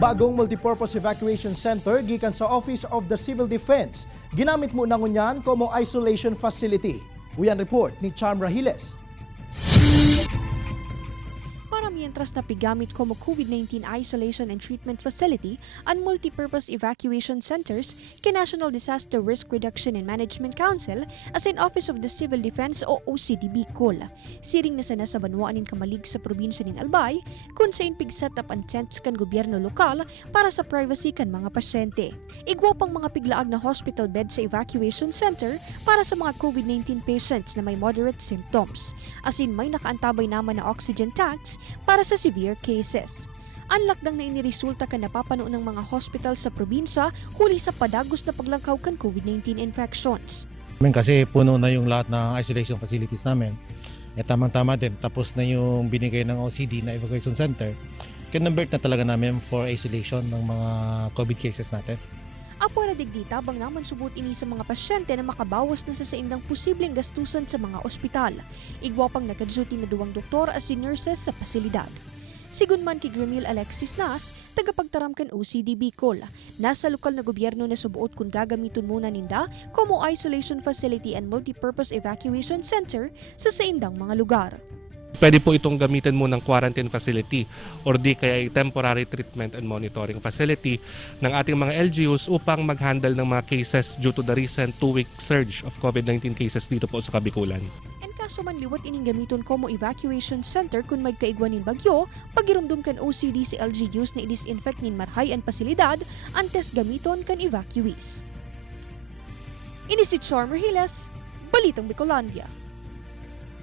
Bagong multipurpose evacuation center gikan sa Office of the Civil Defense. Ginamit mo na ngunyan como isolation facility. Uyan report ni Charm Rahiles. Mientras na pigamit como COVID-19 Isolation and Treatment Facility and Multipurpose Evacuation Centers kay National Disaster Risk Reduction and Management Council as in Office of the Civil Defense o OCDB Bicol. Siring na sana sa banwaanin kamalig sa probinsya nin Albay kung sa inpig set up ang tents kan gobyerno lokal para sa privacy kan mga pasyente. Igwa pang mga piglaag na hospital bed sa evacuation center para sa mga COVID-19 patients na may moderate symptoms. As in may nakaantabay naman na oxygen tanks para sa severe cases. Anlakdang na iniresulta ka napapanoon ng mga hospital sa probinsya huli sa padagos na paglangkaw kan COVID-19 infections. Kasi puno na yung lahat ng isolation facilities namin. Tamang-tama din, tapos na yung binigay ng OCD na evacuation center. Kinonvert na talaga namin for isolation ng mga COVID cases natin. Apo na digdita bang naman subot ini sa mga pasyente na makabawas na sa saindang posibleng gastusan sa mga ospital. Igwa pang nakadzuti na duwang doktor as nurses sa pasilidad. Sigun man kay Gramil Alexis Nas, tagapagtaram kan OCD Bicol. Nasa lokal na gobyerno na subuot kung gagamiton muna ninda como isolation facility and multipurpose evacuation center sa saindang mga lugar. Pwede po itong gamitin mo ng quarantine facility or di kaya temporary treatment and monitoring facility ng ating mga LGUs upang mag-handle ng mga cases due to the recent 2-week surge of COVID-19 cases dito po sa Kabikulan. En kaso man liwat ining gamiton como evacuation center kung magkaigwan nin bagyo, pagirumdum kan OCD si LGUs na i-disinfect nin marhay ang pasilidad antes gamiton kan evacuees. Ini si Charm Rahiles, Balitang Bicolandia.